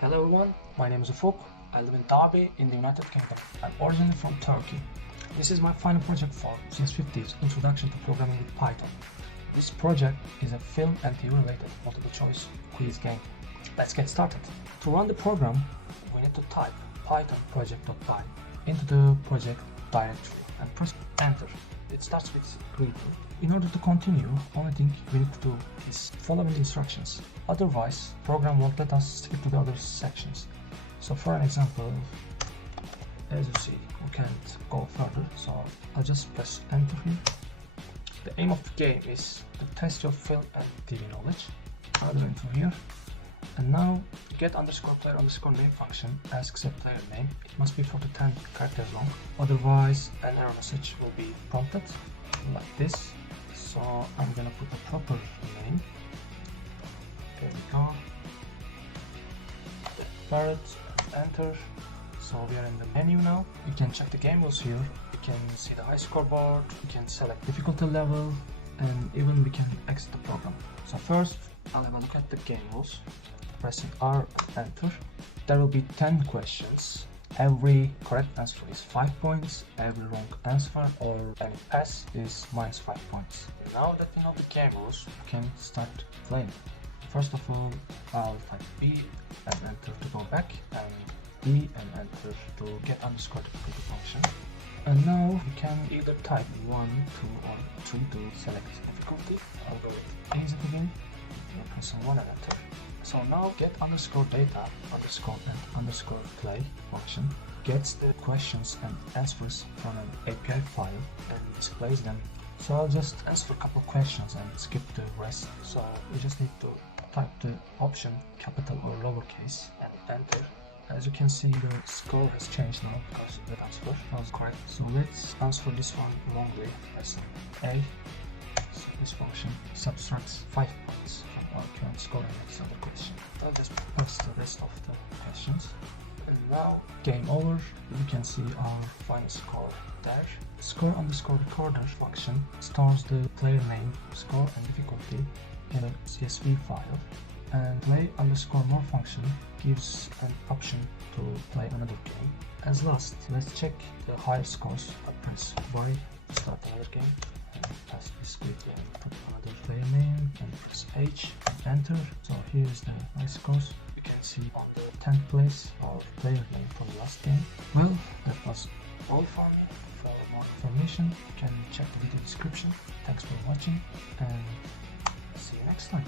Hello everyone, my name is Ufuk. I live in Derby in the United Kingdom. I'm originally from Turkey. This is my final project for CS50's Introduction to Programming with Python. This project is a film and TV related multiple choice quiz game. Let's get started. To run the program, we need to type python project.py into the project directory and press enter. It starts with greeting. In order to continue, only thing we need to do is follow the instructions. Otherwise, program won't let us skip to the other sections. So for an example, as you see, we can't go further, so I'll just press enter here. The aim of the game is to test your film and TV knowledge. Further info here. And now, get_player_name function asks a player name. It must be 4 to 10 characters long, otherwise an error message will be prompted like this. So I'm gonna put a proper name. There we go. Parrot, enter. So we are in the menu now. You can check the game rules here. You can see the high scoreboard. You can select difficulty level, and even we can exit the program. So first, I'll have a look at the game rules. Pressing R and enter. There will be 10 questions. Every correct answer is 5 points. Every wrong answer or any pass is -5 points. Now that you know the game rules, you can start playing. First of all, I'll type B and enter to go back, and D and enter to get_the function. And now you can either type 1, 2 or 3 to select difficulty. I'll go with easy again. I'll press on 1 and enter. So now get_data_and_play function gets the questions and answers from an API file and displays them. So I'll just answer a couple of questions and skip the rest. So we just need to type the option capital or lowercase and enter. As you can see, the score has changed now because the answer was correct. So let's answer this one wrongly. Press A. So this function subtracts 5 points from our current score and next other question. I'll just press the rest of the questions. And now, game over. We can see our final score there. Score_recorder function stores the player name, score and difficulty in a CSV file. And play_more function gives an option to play another game. As last, let's check the higher scores. I'll press Y to start another game. And pass this quickly and put another player name and press H and enter. So here's the high scores. You can see on the 10th place our player name from the last game. Well, that was all for me. For more information, you can check the video description. Thanks for watching and see you next time.